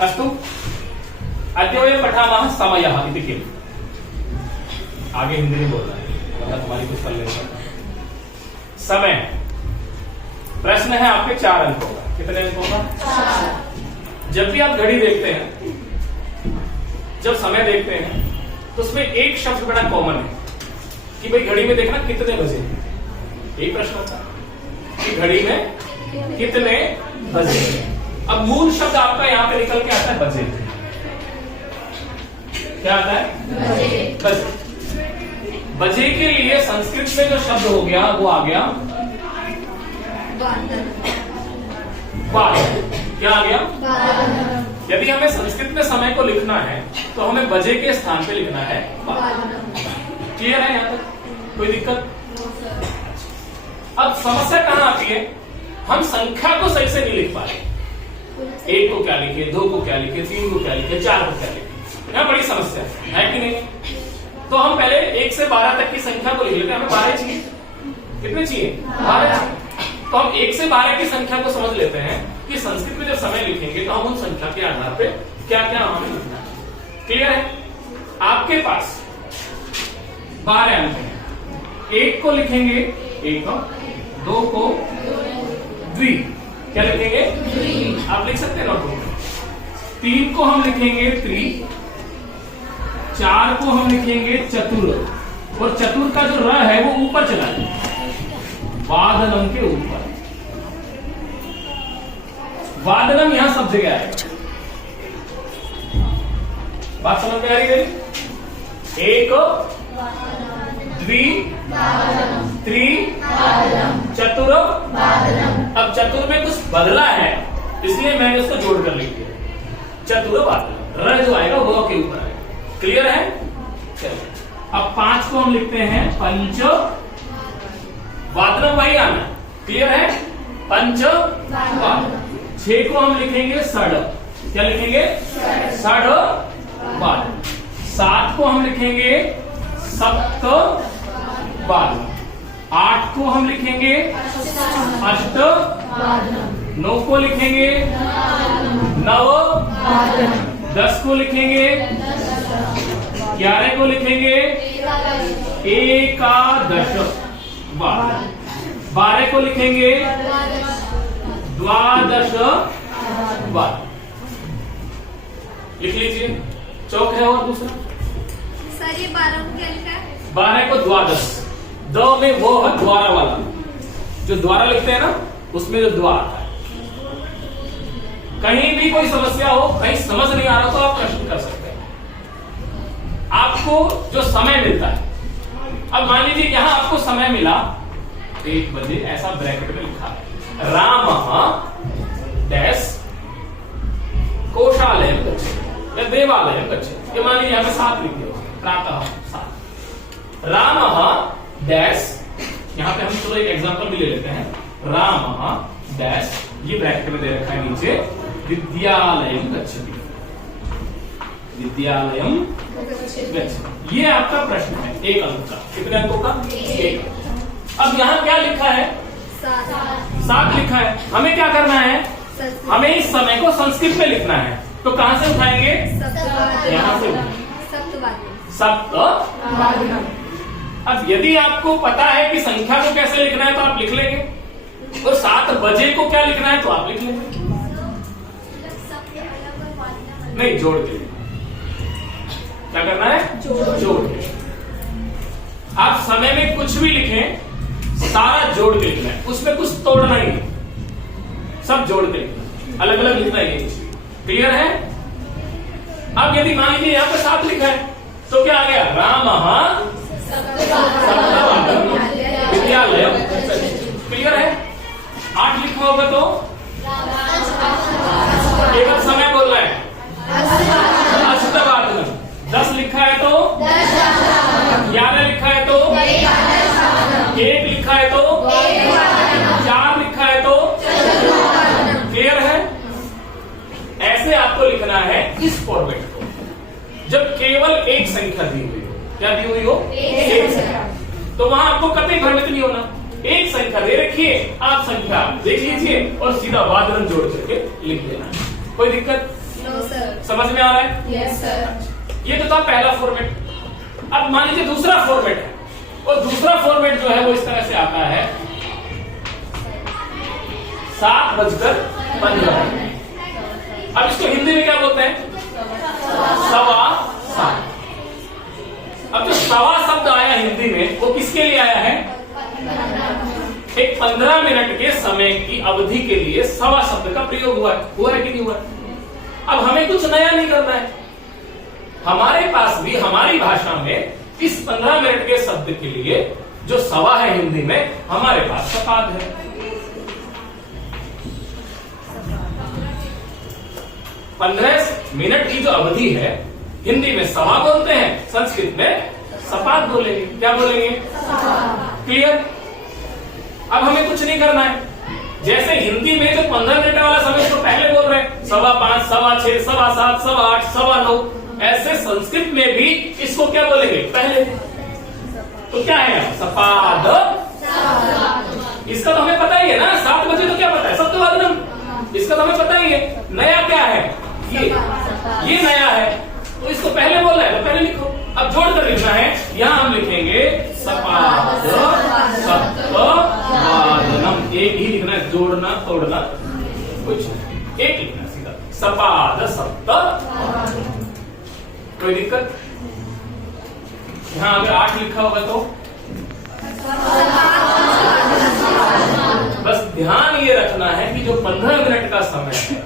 अस्तु अद्य वयं पठामः समयः इति किम्। आगे हिंदी में बोलना है वरना तुम्हारी कुछ पल्ले नहीं पड़ता। समय प्रश्न है आपके 4 अंकों का। कितने अंकों का? 4। जब भी आप घड़ी देखते हैं, जब समय देखते हैं, तो उसमें एक शब्द बड़ा कॉमन है कि भाई घड़ी में देखना कितने बजे। यही प्रश्न होता है कि घड़ी में कितने बजे। अब मूल शब्द आपका यहां पे निकल के आता है बजे। क्या आता है? बजे। बजे के लिए संस्कृत में जो शब्द हो गया वो आ गया वादन। क्या आ गया? यदि हमें संस्कृत में समय को लिखना है तो हमें बजे के स्थान पे लिखना है वादन। क्लियर है यहां तक? कोई दिक्कत? अब समस्या कहां आती है? हम संख्या को सही से नहीं लिख पा रहे। 1 को क्या लिखे, 2 को क्या लिखे, 3 को क्या लिखे, 4 को क्या लिखे। यहां बड़ी समस्या है कि नहीं? तो हम पहले 1 से 12 तक की संख्या को लिख लेते हैं। हमें 12 चाहिए। कितने चाहिए? 12 चाहिए। तो हम 1 से 12 की संख्या को समझ लेते हैं कि संस्कृत में जब समय लिखेंगे तो हम उन संख्या के आधार पे क्या क्या हमें लिखना है। क्लियर है? आपके पास 12 अंक हैं। 1 को लिखेंगे 1, 2 को द्वि, क्या लिखेंगे? आप लिख सकते हैं नोटबुक में। 3 को हम लिखेंगे त्रि, 4 को हम लिखेंगे चतुर, और चतुर का जो र है वो ऊपर चला जाए वादनम के ऊपर। वादनम यहां सब जगह आएगा। बात समझ में आ रही है? 1 द्वि त्रि चतुर। अब चतुर में कुछ बदला है इसलिए मैंने उसको जोड़कर लिख दिया चतुर वादन। र जो आएगा वो के ऊपर आएगा। क्लियर है? चलिए अब 5 को हम लिखते हैं पंच वादन, वही आना। क्लियर है? पंच वादन। 6 को हम लिखेंगे षड, क्या लिखेंगे? षड वादन। 7 को हम लिखेंगे सप्त वादन। 8 को हम लिखेंगे अष्ट। 9 को लिखेंगे नव। 10 को लिखेंगे 11 को लिखेंगे एकादश वादन। 12 को लिखेंगे द्वादश वादन। लिख लीजिए। चौक है और दूसरा सर ये 12 को क्या लिखा है? 12 को द्वादश। दो में वो है द्वारा वाला, जो द्वारा लिखते हैं ना उसमें जो द्वार आता है। कहीं भी कोई समस्या हो, कहीं समझ नहीं आ रहा तो आप प्रश्न कर सकते हैं। आपको जो समय मिलता है, अब मान लीजिए यहां आपको समय मिला 1 बजे, ऐसा ब्रैकेट में लिखा है राम डैश कोशालय गच्छति या देवालय गच्छति। ये मान लीजिए यहां पे 7 लिख दिया, प्रातः 7। राम डैश, यहां पे हम चलो एक एग्जांपल भी ले लेते हैं। राम डैश, ये ब्रैकेट में दे रखा है नीचे, विद्यालयम गच्छति। विद्यालयम गच्छति। ये आपका प्रश्न है 1 अंक का। कितने अंकों का? 1। अब यहाँ क्या लिखा है? 7 लिखा है। हमें क्या करना है? हमें इस समय को संस्कृत में लिखना है। तो कहां से उठाएंगे? यहां से सप्त। अब यदि आपको पता है कि संख्या को कैसे लिखना है तो आप लिख लेंगे, और 7 बजे को क्या लिखना है तो आप लिख लेंगे। नहीं, जोड़ के क्या करना है? जोड़ के। आप समय में कुछ भी लिखें, सारा जोड़ के लिखना है, उसमें कुछ तोड़ना ही नहीं, सब जोड़ के लिखना, अलग अलग लिखना ही नहीं। क्लियर है? अब यदि मान लीजिए यहां पर 7 लिखा है तो क्या आ गया? राम विद्यालय। क्लियर है? 8 लिखा होगा तो केवल समय बोल रहा है अष्टवादन। 10 लिखा है तो 11 लिखा है तो 1 लिखा है तो 4 लिखा है तो। क्लियर है? ऐसे आपको लिखना है इस फॉर्मेट को, जब केवल एक संख्या दी हुई हो। क्या दी हुई हो? एक संख्या। तो वहां आपको कतई भ्रमित नहीं होना। एक संख्या दे रखिए, आप संख्या देख लीजिए और सीधा वादन जोड़ करके लिख देना। कोई दिक्कत? सर। समझ में आ रहा है? Yes sir. ये तो था पहला फॉर्मेट। अब मान लीजिए दूसरा फॉर्मेट है, और दूसरा फॉर्मेट जो है वो इस तरह से आता है 7:15। अब इसको हिंदी में क्या बोलते हैं? सवा सात। अब जो सवा शब्द आया हिंदी में वो किसके लिए आया है? एक 15 मिनट के समय की अवधि के लिए सवा शब्द का प्रयोग हुआ है कि नहीं हुआ? अब हमें कुछ नया नहीं करना है, हमारे पास भी हमारी भाषा में इस 15 मिनट के शब्द के लिए जो सवा है हिंदी में, हमारे पास सपाद है। पंद्रह मिनट की जो अवधि है हिंदी में सवा बोलते हैं, संस्कृत में सपाद बोलेंगे। क्या बोलेंगे? क्लियर? अब हमें कुछ नहीं करना है। जैसे हिंदी में जो 15 मिनट वाला समय तो पहले बोल रहे हैं 5:15, 6:15, 7:15, 7:08, 9:15, ऐसे संस्कृत में भी इसको क्या बोलेंगे? पहले। तो क्या है? सपाद। इसका तो हमें पता ही है ना, 7 बजे तो क्या पता है? सप्तवादनम। इसका तो हमें पता ही है। नया क्या है? ये नया है, तो इसको पहले बोल रहा है तो पहले लिखो। अब जोड़ कर लिखना है, यहां हम लिखेंगे सपाद सप्तवादनम। एक ही लिखना है, जोड़ना तोड़ना कुछ नहीं, एक लिखना सीधा, सपाद सप्त। कोई दिक्कत? यहां अगर 8 लिखा होगा तो बस ध्यान ये रखना है कि जो 15 मिनट का समय है,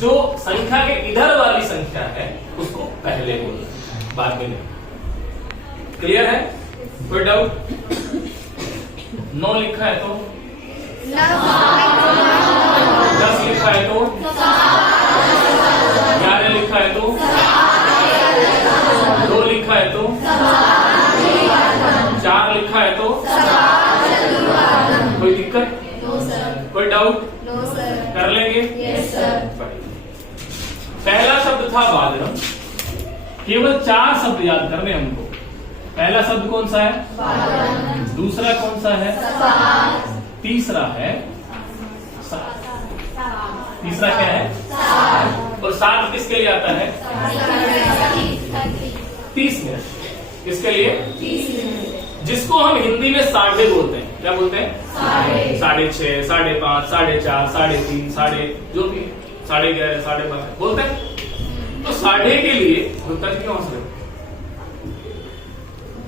जो संख्या के इधर वाली संख्या है उसको पहले बोलना, बाद में नहीं। क्लियर है? कोई डाउट? 9 लिखा है तो 10 लिखा है तो 11 लिखा है तो 2 लिखा है तो 4 लिखा है तो कोई दिक्कत? कोई डाउट? कर लेंगे? Yes sir. पहला शब्द था वादनम। केवल 4 शब्द याद करने हमको। पहला शब्द कौन सा है? दूसरा कौन सा है? तीसरा है तीसरा क्या है? और 7 किसके लिए आता है? 30 मिनट। किसके लिए? 30 मिनट। जिसको हम हिंदी में साढ़े बोलते हैं। क्या बोलते हैं? 6:30, 5:30, 4:30, 3:30, साढ़े जो भी 11:30, 12:30 बोलते हैं। तो साढ़े के लिए होता है क्यों हंस रहे?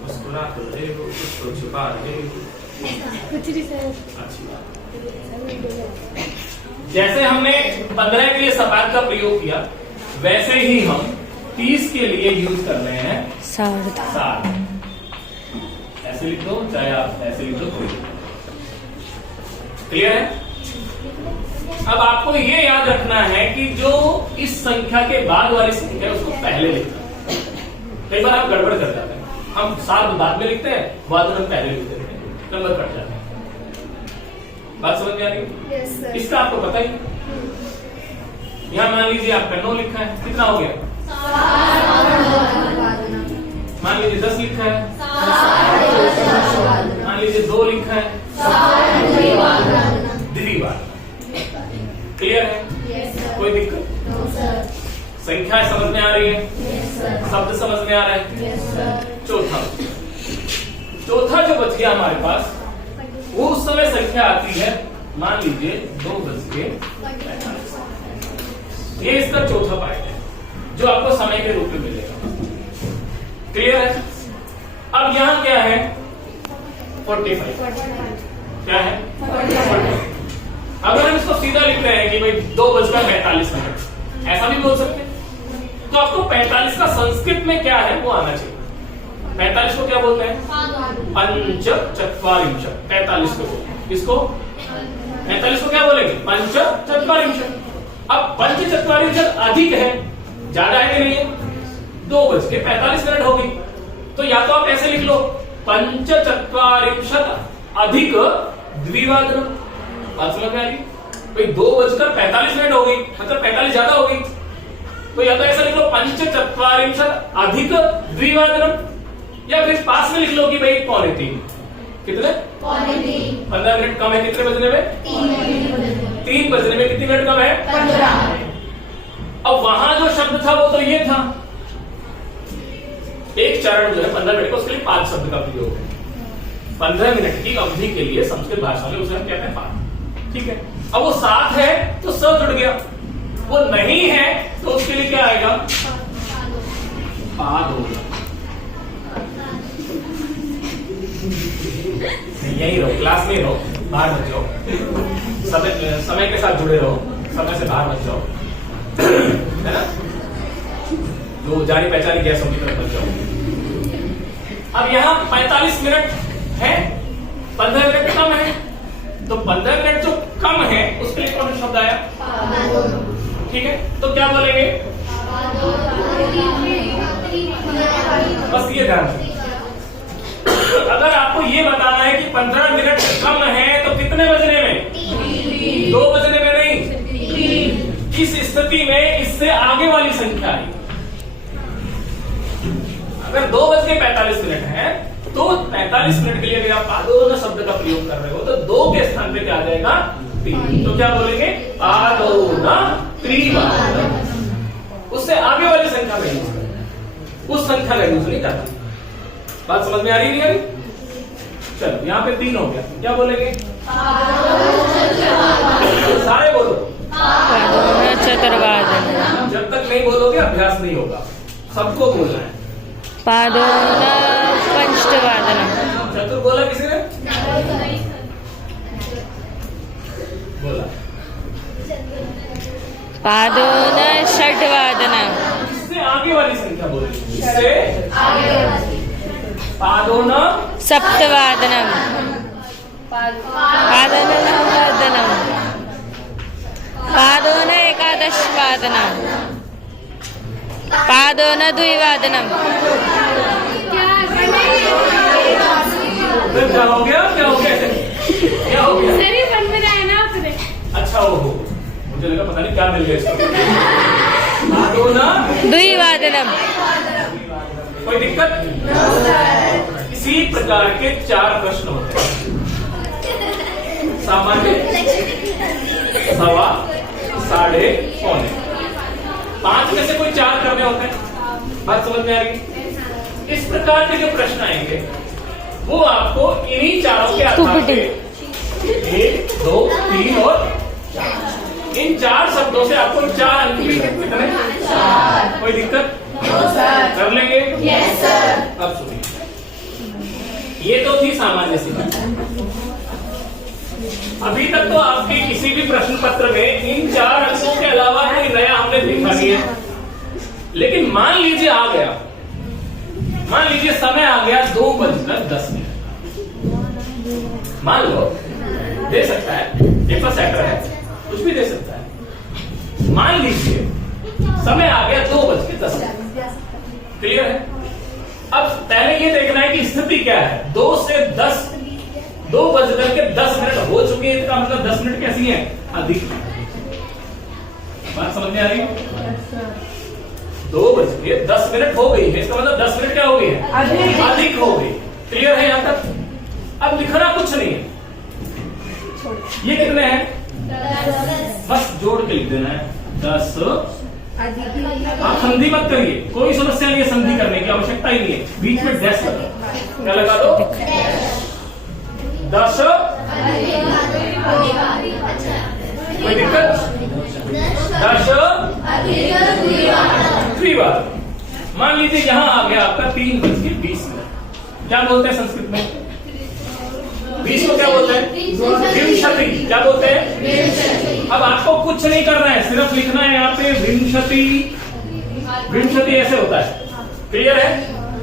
मुस्कुरा तो रहे हो, कुछ तो छुपा रहे हो। अच्छी बात। जैसे हमने 15 के लिए सपाद का प्रयोग किया, वैसे ही हम 30 के लिए यूज कर रहे हैं साठ। ऐसे लिख दो, चाहे आप ऐसे लिख दो, कोई। क्लियर है? अब आपको ये याद रखना है कि जो इस संख्या के बाद वाली संख्या है उसको पहले लिखना। कई बार आप गड़बड़ कर जाते हैं, हम 7 बाद में लिखते हैं, वादनम पहले लिख देते हैं, नंबर कट जाते हैं। बात समझ में आ रही है? इसका आपको पता ही। यहां मान लीजिए आपका 9 लिखा है, कितना हो गया? मान लीजिए 10 लिखा है, मान लीजिए 2 लिखा है, द्विवाद। क्लियर है? कोई दिक्कत? संख्या समझ में आ रही है? शब्द समझ में आ रहा है? चौथा जो बच गया हमारे पास, वो उस समय संख्या आती है, मान लीजिए 2:45। ये इसका चौथा पार्ट है जो आपको समय के रूप में मिलेगा। क्लियर है? अब यहां क्या है? 45। क्या है? 45। अगर हम इसको सीधा लिख रहे हैं कि भाई 2:45, ऐसा भी बोल सकते हैं, तो आपको 45 का संस्कृत में क्या है वो आना चाहिए। 45 को क्या बोलते हैं? पंचचत्वारिंशत्। 45 को बोलते हैं। किसको? 45 को क्या बोलेंगे? पंचचत्वारिंशत्। अब पंचचत्वारिंशत् अधिक है, ज्यादा है कि नहीं है? 2:45 होगी, तो या तो आप ऐसे लिख लो, पंचचत्वारिंशत् अधिक द्विवादनम। बात समझ में आ रही? भाई 2:45 होगी, मतलब 45 ज्यादा होगी, तो या तो ऐसा लिख लो, पंचचत्वारिंशत् अधिक द्विवादनम, या फिर पास में लिख लो कि भाई 2:45। कितने? 15 मिनट कम है। कितने बजने में? 3 बजने में कितने मिनट कम है? 15। अब वहां जो शब्द था वो तो ये था। एक चरण जो है 15 मिनट का, उसके लिए पाद शब्द का प्रयोग है। 15 मिनट की अवधि के लिए संस्कृत भाषा में उसे हम कहते हैं पाद। ठीक है, अब वो साथ है तो स जुड़ गया, वो नहीं है तो उसके लिए क्या आएगा? पाद होगा। यही रहो, क्लास में रहो, बाहर मत जाओ। समय के साथ जुड़े रहो, समय से बाहर मत जाओ, है ना? जो जानी पहचानी गैसों की तरफ मत जाओ। अब यहाँ 45 मिनट है, 15 मिनट कम है, तो 15 मिनट जो कम है उसके लिए कौन सा शब्द आया? ठीक है, तो क्या बोलेंगे? बस ये ध्यान रखिए। अगर आपको ये बताना है कि 15 मिनट कम है तो कितने बजने में? 2 बजने में नहीं। इस स्थिति में इससे आगे वाली संख्या आई। अगर 2:45 है तो 45 मिनट के लिए अगर आप पादोन शब्द का प्रयोग कर रहे हो तो 2 के स्थान पे क्या आ जाएगा? 3। तो क्या बोलेंगे? पादोन त्रिवादनम। उससे आगे वाली संख्या में यूज करें, उस संख्या का यूज नहीं करना। बात समझ में आ रही नहीं आ रही? चलो, यहाँ पे 3 हो गया, क्या बोलेंगे? सारे बोलो। चतुर्वादनम। जब तक नहीं बोलोगे अभ्यास नहीं होगा, सबको बोलना है। पादोन पंचवादनम। चतुर बोला किसी ने? बोला। पादोन षड्वादनम। इससे आगे वाली संख्या बोलेंगे, इससे पादोन सप्तवादनम। पादोन नववादनम। पादोन एकादशवादनम। पादोन द्विवादनम। क्या हो गया? क्या हो गया? क्या हो गया? सर ये बन में आया ना आपने। अच्छा, हो मुझे लगा पता नहीं क्या मिल गया इसको। पादोन द्विवादनम। कोई दिक्कत? इसी प्रकार के 4 प्रश्न होते हैं। सामान्य, सवा, साढ़े, पौने। 5 में से कोई 4 करने होते हैं। बात समझ में आ रही? इस प्रकार के जो प्रश्न आएंगे वो आपको इन्हीं चारों के आधार पे 1, 2, 3 और 4, इन 4 शब्दों से आपको 4 अंक मिलेंगे। कितने? 4। कोई दिक्कत? कर लेंगे? Yes sir. अब सुनिए, ये तो थी सामान्य सी बात। अभी तक तो आपके किसी भी प्रश्न पत्र में इन 4 अंकों के अलावा कोई नया हमने देखा नहीं है। लेकिन मान लीजिए आ गया, मान लीजिए समय आ गया 2:10। मान लो, दे सकता है, पेपर सेटर है, कुछ भी दे सकता है। मान लीजिए समय आ गया 2:10। क्लियर है? अब पहले ये देखना है कि स्थिति क्या है। 2 से 10, 2:10 हो चुके हैं, इसका मतलब 10 मिनट कैसी है? अधिक। बात समझ में आ रही है? 2:10 हो गई है, इसका मतलब 10 मिनट क्या हो गई है? अधिक हो गई। क्लियर है यहां तक? अब लिखना कुछ नहीं है। ये कितने हैं? बस जोड़ के लिख देना है 10। आप संधि मत करिए, कोई समस्या नहीं है, संधि करने की आवश्यकता ही नहीं है। बीच में डैश लगा, क्या लगा दो? 10। कोई दिक्कत? 10 त्रिवाद। मान लीजिए यहां आ गया आपका 3:20। क्या बोलते हैं संस्कृत में? 20 को क्या बोलते हैं? विंशति। क्या बोलते हैं? अब आपको कुछ नहीं करना है, सिर्फ लिखना है यहाँ पे विंशति। विंशति ऐसे होता है। क्लियर है?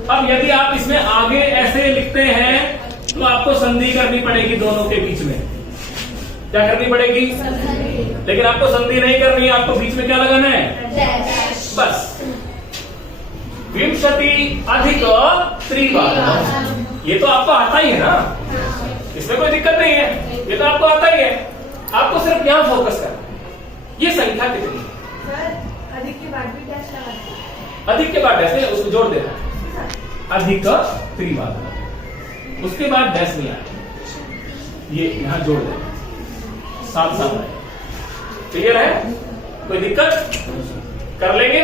अब यदि आप इसमें आगे ऐसे लिखते हैं तो आपको संधि करनी पड़ेगी दोनों के बीच में। क्या करनी पड़ेगी? लेकिन आपको संधि नहीं करनी है, आपको बीच में क्या लगाना है? बस। विंशति अधिक त्रिवादनम। ये तो आपको आता ही है ना, इसमें कोई दिक्कत नहीं है, ये तो आपको आता ही है। आपको सिर्फ यहां फोकस करना। ये संख्या कितनी है? अधिक के बाद भी डैश लगाना। अधिक के बाद डैश नहीं, उसको जोड़ देना। अधिक त्रिवादनम, उसके बाद डैश नहीं आया, ये यहां जोड़ देना, साथ साथ आए। क्लियर है? कोई दिक्कत? कर लेंगे।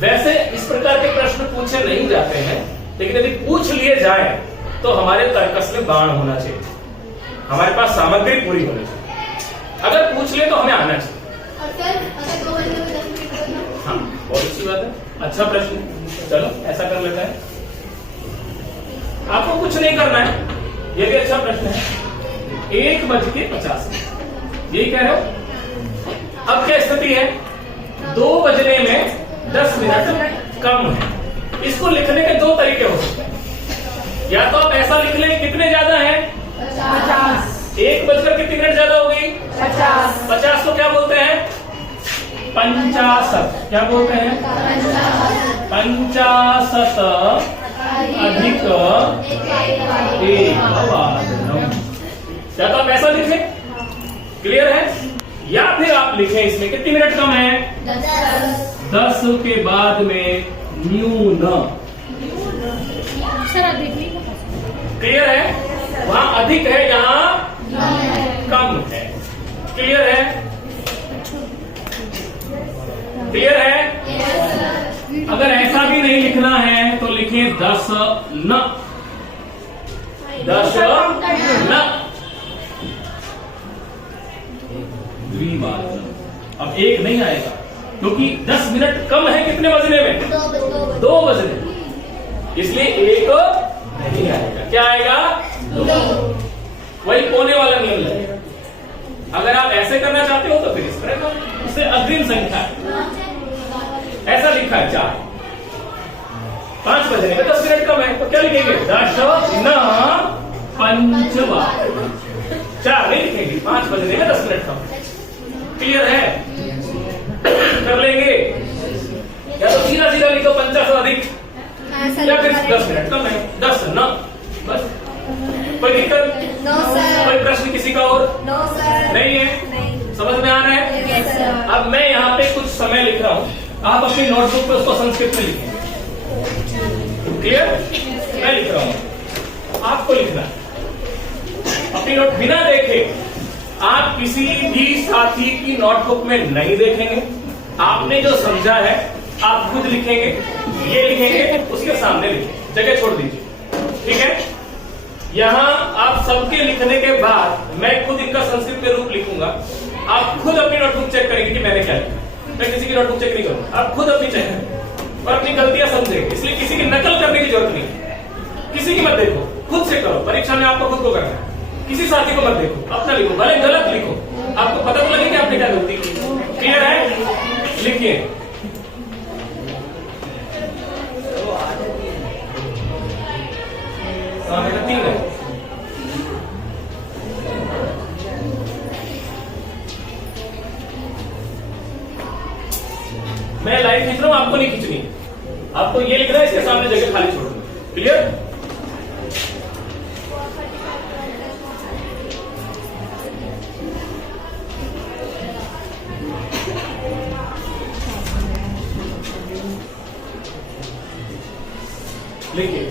वैसे इस प्रकार के प्रश्न पूछे नहीं जाते हैं, लेकिन यदि पूछ लिए जाए तो हमारे तर्कस में बाण होना चाहिए, हमारे पास सामग्री पूरी होनी चाहिए। अगर पूछ ले तो हमें आना चाहिए। हाँ, बहुत अच्छी बात है, अच्छा प्रश्न। चलो ऐसा कर लेते हैं, आपको कुछ नहीं करना है, ये भी अच्छा प्रश्न है। 1:50 यही कह रहे हो। अब क्या स्थिति है, 2 बजने में 10 मिनट कम है। इसको लिखने के 2 तरीके हो सकते हैं। या तो आप ऐसा लिख लें, कितने ज्यादा है 50। 1 बजकर कितनी मिनट ज्यादा हो गई 50 को क्या बोलते हैं 50। क्या बोलते हैं 50 अधिक 1 या तो आप ऐसा लिखें, क्लियर है, या फिर आप लिखें इसमें कितनी मिनट कम है 10 के बाद में न्यून। क्लियर है, वहां अधिक है, यहाँ कम है। क्लियर है, क्लियर है। अगर ऐसा भी नहीं लिखना है तो लिखिए 10 न। द्विवादनम। अब 1 नहीं आएगा क्योंकि 10 मिनट कम है कितने बजने में 2 बजने, इसलिए 1 नहीं आएगा। क्या आएगा 2। वही कोने वाला नियम लगेगा। अगर आप ऐसे करना चाहते हो तो फिर इस तरह इससे अग्रिम संख्या ऐसा लिखा है 4, 5 बजने में 10 मिनट कम है तो क्या लिखेंगे 10 न पंचवा। 4 नहीं लिखेंगे, 5 बजने में 10 मिनट कम। क्लियर है, कर लेंगे। या तो सीधा सीधा लिखो 50 अधिक, या फिर 10 मिनट कम है 10 न। बस, कोई दिक्कत कोई प्रश्न किसी का और नहीं है, समझ में आ रहा है। अब मैं यहाँ पे कुछ समय लिख रहा हूँ, आप अपनी नोटबुक पे उसको संस्कृत में लिखें। क्लियर, मैं लिख रहा हूँ, आपको लिखना है अपनी नोट बिना देखे। आप किसी भी साथी की नोटबुक में नहीं देखेंगे, आपने जो समझा है आप खुद लिखेंगे, ये लिखेंगे, उसके सामने लिखेंगे, जगह छोड़ दीजिए। ठीक है, यहां आप सबके लिखने के बाद मैं खुद इनका संस्कृत में रूप लिखूंगा। आप खुद अपनी नोटबुक चेक करेंगे कि मैंने क्या लिखा। मैं किसी की नोटबुक चेक नहीं करूंगा, आप खुद अपनी चेक करें और अपनी गलतियां समझेंगे। इसलिए किसी की नकल करने की जरूरत नहीं, किसी की मत देखो, खुद से करो। परीक्षा में आपको खुद को करना है, किसी साथी को मत देखो, अपना लिखो, भले गलत लिखो, आपको पता तो लगे कि आपने क्या गलती की। क्लियर है, लिखिए। बेटा 3 है। मैं लाइन खींच रहा हूं, आपको नहीं खींचनी, आपको ये लिखना है, इसके सामने जगह खाली छोड़ दो। क्लियर, लिखिए।